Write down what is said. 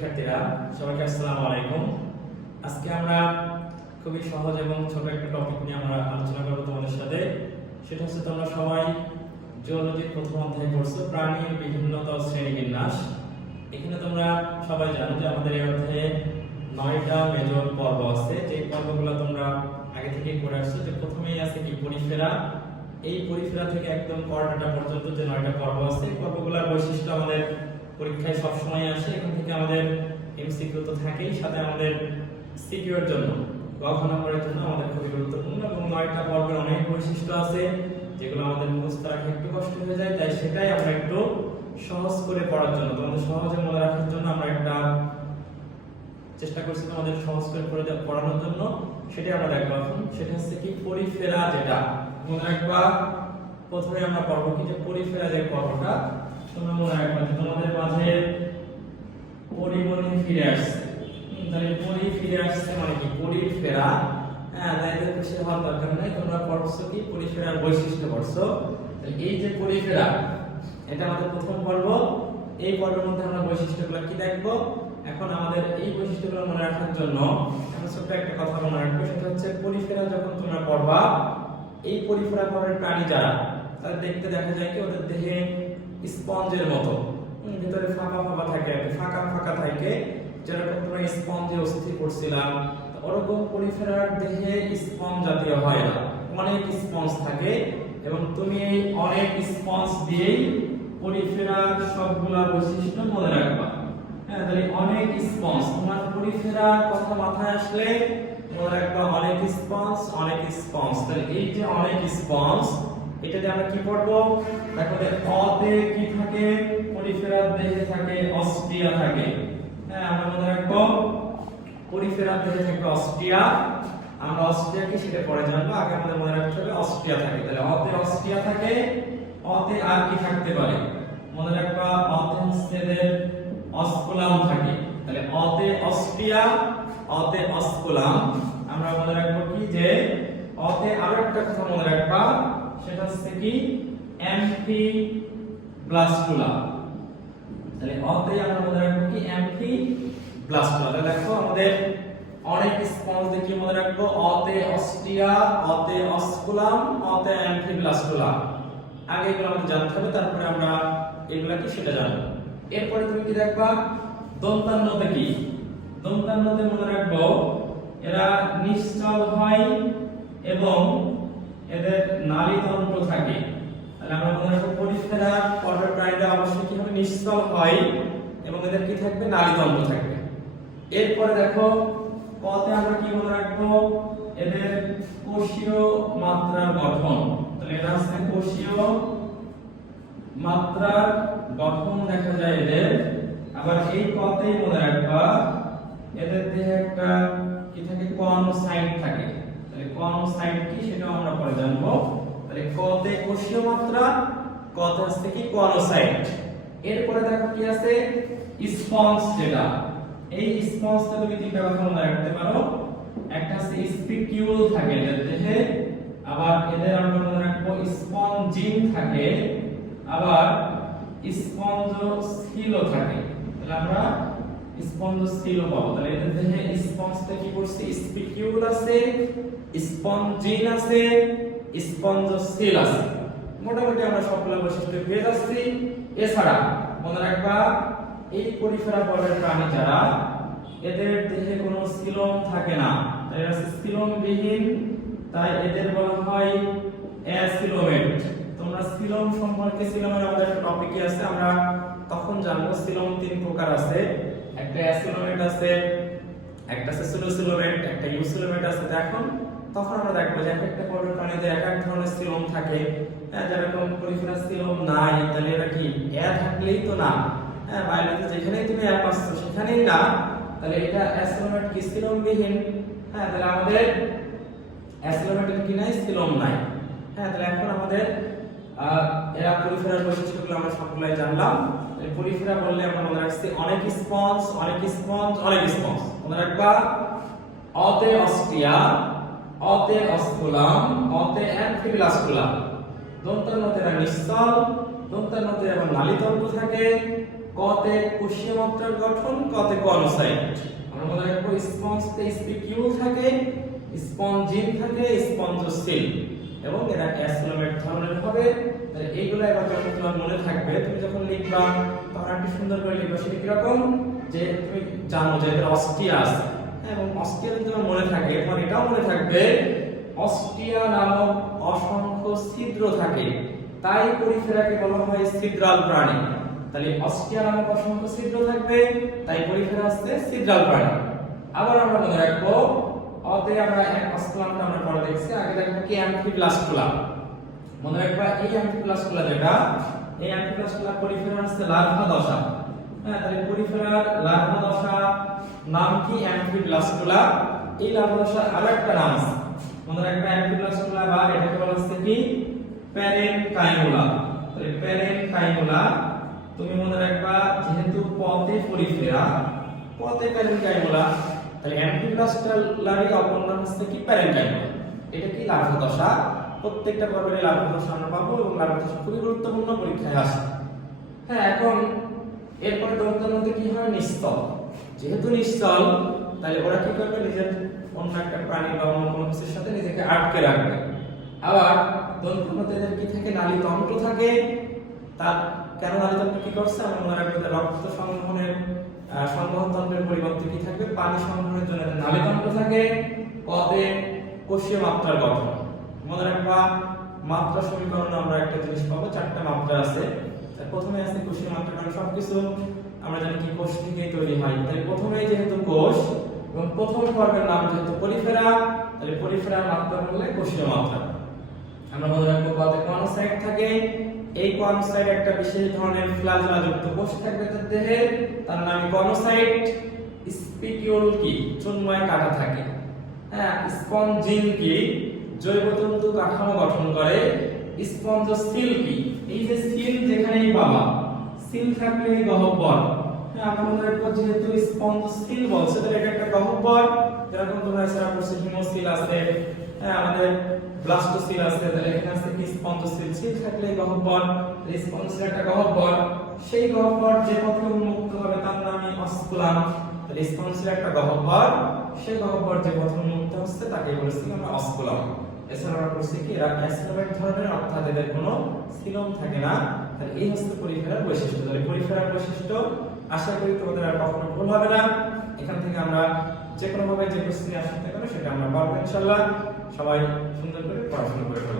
শিক্ষার্থীরা, সবাইকে আসসালামু আলাইকুম। আজকে আমরা খুবই সহজ এবং ছোট একটা টপিক নিয়ে আমরা আলোচনা করব তোমাদের সাথে। সেটা হচ্ছে তোমরা সবাই জিওলজির প্রথম অধ্যায় পড়ছো, প্রাণীর বিভিন্নতা ও শ্রেণীবিন্যাস এখানে তোমরা সবাই জানো যে আমাদের এই অধ্যায়ে নয়টা মেজর পর্ব আছে। যে পর্বগুলো তোমরা আগে থেকেই করে আসছো, যে প্রথমেই আছে কি? পরিফেরা। এই পরিফেরা থেকে একদম করডাটা পর্যন্ত যে নয়টা পর্ব আছে এই পর্বগুলোর বৈশিষ্ট্য আমাদের পরীক্ষায় সবসময় আসে, এখান থেকে আমাদের এমসিকিউ তো থাকেই, সাথে আমাদের সিকিউ এর জন্য গঠন নম্বরের জন্য আমাদের খুবই গুরুত্বপূর্ণ এবং নয়টা পর্বের অনেক বৈশিষ্ট্য আছে, যেগুলো আমাদের মুখস্থ রাখা, একটু কষ্ট হয়ে যায়, তাই সেটাই আমরা একটু সহজ করে পড়ার জন্য, তোমাদের সহজে মনে রাখার জন্য আমরা একটা চেষ্টা করছি তোমাদের সহজ করে পড়ে পড়ানোর জন্য, সেটাই আমরা দেখব এখন, সেটা হচ্ছে কি পরিফেরা যেটা, মনে রাখবা, প্রথমে আমরা পড়ব কি যে পরিফেরা যে পর্বটা তোমাদের মাঝে পরিমণি ফিরে আসছে। তাহলে পরি ফিরে আসছে মানে কি? পরিফেরা হ্যাঁ তাই তো খুশি হওয়ার দরকার নাই, তোমরা পড়ছো কি? পরিফেরার বৈশিষ্ট্য পড়ছো এই যে পরিফেরা এটা আমাদের প্রথম পর্ব। এই পর্বের মধ্যে আমরা বৈশিষ্ট্যগুলো কি দেখব? এখন আমাদের এই বৈশিষ্ট্যগুলো মনে রাখার জন্য ছোট্ট একটা কথা মনে রাখব। সেটা হচ্ছে পরিফেরা যখন তোমরা পড়বা, এই পরিফেরা পরের প্রাণী যারা, তাদের দেখতে দেখা যায় কি ওদের দেহে স্পঞ্জের মতো। ভিতরে ফাঁকা ফাঁকা থাকে ফাঁকা ফাঁকা থাকে। যেরকম তোমরা স্পঞ্জে অস্থি করছিলাম ওরকম পরিফেরার দেহে স্পঞ্জ জাতীয় হয় না। অনেক স্পঞ্জ থাকে এবং তুমি এই অনেক স্পঞ্জ দিয়েই পরিফেরার সবগুলা বৈশিষ্ট্য মনে রাখবা। হ্যাঁ তাহলে অনেক স্পঞ্জ তোমার পরিফেরা কথা মাথায় আসলে মনে রাখবা অনেক স্পঞ্জ অনেক স্পঞ্জ। তাহলে এই যে অনেক স্পঞ্জ এটাতে আমরা কি পড়ব? দেখো যে অতে কি থাকে? পরিফেরার দেহে থাকে, অস্ট্রিয়া থাকে। হ্যাঁ আমরা মনে রাখব পরিফেরার দেহে থাকে অস্ট্রিয়া। আমরা অস্ট্রিয়া কি সেটা পরে জানব? আগে আমাদের মনে রাখতে হবে অস্ট্রিয়া থাকে। তাহলে অতে অস্ট্রিয়া থাকে অতে আর কি থাকতে পারে? মনে রাখবা এদের অস্কুলাম থাকে। তাহলে অতে অস্ট্রিয়া অতে অস্কুলাম। আমরা মনে রাখব কি যে অতে আরও একটা কথা মনে রাখবা সেটা হচ্ছে কি? এমপি ব্লাস্টুলা তাহলে অতে আমরা মনে রাখব কি? এমপি ব্লাস্টুলা তাহলে দেখো আমাদের অনেক স্পঞ্জ দেখি মনে রাখব। অতে অস্ট্রিয়া অতে অস্কুলাম অতে এমপি ব্লাস্টুলা আগে এগুলো আমাদের জানতে হবে, তারপরে আমরা এগুলা কি সেটা জানব। এরপরে তুমি কি দেখবা? দন্তান্নতে কি? দন্তান্নতে মনে রাখব, এরা নিশ্চল হয় এবং এদের নালীতন্ত্র থাকে। তাহলে আমরা মনে রাখব পরিফেরা পর্বের প্রাণীরা অবশ্যই কি হবে নিশ্চল হয় এবং এদের কি থাকবে? নালীতন্ত্র থাকবে। এরপরে দেখো, কতে আমরা কি মনে রাখব? এদের কোষীয় মাত্রার গঠন। তাহলে এরা হচ্ছে কোষীয় মাত্রার গঠন দেখা যায় এদের। আবার এই কতেই মনে রাখবা, এদের দেহে একটা কি থাকে? কনোসাইট থাকে। তাহলে কনোসাইট কি সেটাও আমরা পরে জানব। তাহলে কতে কোষীয় মাত্রা, কত হচ্ছে কি? কনোসাইট এরপরে দেখো কি আছে? স্পঞ্জ যেটা। এই স্পঞ্জটা তুমি তিনটা মনে রাখতে পারো। একটা হচ্ছে স্পিকিউল থাকে এদের দেহে, আবার এদের আমরা মনে রাখব স্পঞ্জিন থাকে, আবার স্পঞ্জোস্কিলো থাকে। তাহলে আমরা স্পঞ্জোস্কিলো পাবো তাহলে এদের দেহে স্পঞ্জটা কি করছে? স্পিকিউল আছে স্পঞ্জিন আছে স্পঞ্জোস্কিল আছে। মোটামুটি আমরা সবগুলো বৈশিষ্ট্য পেয়ে যাচ্ছি। এছাড়া মনে রাখবা, এই পরিফেরা পর্বের প্রাণী যারা, এদের দেহে কোনো সিলম থাকে না। এরা সিলম বিহীন তাই এদের বলা হয় অ্যাসিলোমেট। তোমরা সিলম সম্পর্কে সিলমের আমাদের একটা টপিক আছে, আমরা তখন জানব সিলম তিন প্রকার আছে। একটা অ্যাসিলোমেট আছে, একটা আছে একটা ইউসিলোমেট আছে। এখন তখন আমরা দেখব যে এক একটা পর্বের প্রাণীতে এক এক ধরনের সিলম থাকে। হ্যাঁ যেরকম পরিফেরা সিলম নাই, তাহলে এটা কি? এ থাকলেই তো না। হ্যাঁ বায়োলজি যেখানেই তুমি অ্যাপ আসছো, সেখানেই না। তাহলে এটা অ্যাসিলোমেট কি? সিলম বিহীন। হ্যাঁ তাহলে আমাদের অ্যাসিলোমেটের কি নাই? সিলম নাই। হ্যাঁ তাহলে এখন আমাদের এরা পরিফেরার বৈশিষ্ট্যগুলো আমরা সবগুলাই জানলাম। পরিফেরা বললে আমরা মনে রাখছি অনেক স্পঞ্জ অনেক স্পঞ্জ অনেক স্পঞ্জ মনে রাখবা, অতে অস্ট্রিয়া, অতে অস্কুলাম, অতে অ্যান্টিবিলাস্কুলাম দন্তান্নতে এরা নিশ্চল দন্তান্নতে এবং নালীতন্ত্র থাকে। কতে মাত্রার গঠন, কতে কনোসাইট আমরা মনে রাখব স্পঞ্জতে স্পিকিউল থাকে স্পঞ্জিন থাকে স্পঞ্জোসিল এবং এরা অ্যাসলোমেট ধরনের হবে। তাহলে এইগুলো এবার যখন তোমার মনে থাকবে তুমি যখন লিখবা তখন একটু সুন্দর করে লিখবা সেটা কীরকম? যে তুমি জানো যে এদের অস্টিয়া আছে হ্যাঁ, এবং অস্টিয়া যদি তোমার মনে থাকে তোমার এটাও মনে থাকবে অস্টিয়া নামক অসংখ্য ছিদ্র থাকে। তাই পরিফেরাকে বলা হয় ছিদ্রাল প্রাণী। তাহলে অস্টিয়া নামক অসংখ্য ছিদ্র থাকবে তাই পরিফেরা হচ্ছে ছিদ্রাল প্রাণী। আবার আমরা মনে রাখব অতে আমরা অস্ট্রামটা আমরা পরে দেখছি। আগে দেখব কি অ্যামফিব্লাস্টুলা মনে রাখবা এই অ্যামফিব্লাস্টুলা যেটা এই অ্যামফিব্লাস্টুলা পরিফেরা হচ্ছে লার্ভা দশা। হ্যাঁ তাহলে পরিফেরার লার্ভা দশা নাম কি? অ্যামফিব্লাস্টুলা এই লার্ভা দশার আরেকটা নাম আছে। মনে রাখবা অ্যামফিব্লাস্টুলা বা এটাকে বলা হচ্ছে কি? প্যারেনকাইমুলা তাহলে প্যারেনকাইমুলা তুমি মনে রাখবা, যেহেতু পথে পরিফেরা পথে প্যারেনকাইমুলা তাহলে অ্যান্টিপ্লাস্টালারি অপর নাম হচ্ছে কি? প্যারেনকাইমুলা এটা কি লার্ভা দশা? প্রত্যেকটা পর্বের লার্ভা দশা আমরা পাবো এবং লার্ভা দশা খুবই গুরুত্বপূর্ণ পরীক্ষায় আসে। হ্যাঁ এখন এরপরে দন্তের মধ্যে কি হয়? নিস্তল যেহেতু নিস্তল তাহলে ওরা কি করবে? নিজের অন্য একটা প্রাণী বা অন্য কোনো কিছুর সাথে নিজেকে আটকে রাখবে। আবার দন্তের মধ্যে কি থাকে? নালী তন্ত্র থাকে। তার কেন নালী তন্ত্র কি করছে? আমরা মনে রাখব রক্ত সংবহনের আহ, সংবহন তন্ত্রের পরিবর্তে কি থাকবে? পানি সংবহনের জন্য এদের নালী তন্ত্র থাকে। পদে কোষীয় মাত্রার গঠন। মনে রাখবা মাত্রা সমীকরণে আমরা একটা জিনিস পাবো চারটা মাত্রা আছে। প্রথমে আছে কোষীয় মাত্রা কারণ সবকিছু। আমরা জানি কি কোষ থেকেই তৈরি হয়। তাই প্রথমে যেহেতু কোষ এবং প্রথম পর্বের নাম যেহেতু পরিফেরা তাহলে পরিফেরার মাত্রা বললে কোষীয় মাত্রা। আমরা মনে রাখব পদে কনোসাইট থাকে? এই কনোসাইট একটা বিশেষ ধরনের ফ্লাজেলা যুক্ত কোষ থাকবে তার দেহে। তার নাম কনোসাইট স্পিকিউল কি? চুনময় কাটা থাকে। হ্যাঁ স্পঞ্জিন কি? জৈবতন্তু কাঠামো গঠন করে। স্পঞ্জোসিল কি? এই যে সিল যেখানেই পাবা সিল থাকলে গহ্বর হ্যাঁ মনে রাখব যেহেতু স্পঞ্জোসিল বলছে, তাহলে এটা একটা গহ্বর যেরকম তোমরা এছাড়া পড়ছো হিমোসিল আছে আমাদের ব্লাস্টোসিল আছে, তাহলে এখানে আছে কি সিল থাকলে গহ্বর এই একটা গহ্বর। সেই গহ্বর যে পথে উন্মুক্ত হবে, তার নামই অস্কুলাম। তাহলে স্পঞ্জোসিল একটা গহ্বর, সেই গহ্বর যে পথে উন্মুক্ত হচ্ছে তাকে বলেছি আমরা অস্কুলাম। এছাড়া আমরা বলছি কি, এরা অ্যাসলোমেট ধরনের অর্থাৎ এদের কোনো সিলম থাকে না। তাহলে এই হচ্ছে পরিফেরার বৈশিষ্ট্য। তাহলে পরিফেরার বৈশিষ্ট্য, আশা করি তোমাদের আর কখনো ভুল হবে না। এখান থেকে আমরা যে কোনো ভাবে যে প্রশ্নে আসতে পারো, সেটা আমরা পারব ইনশাল্লাহ সবাই সুন্দর করে পড়াশোনা করে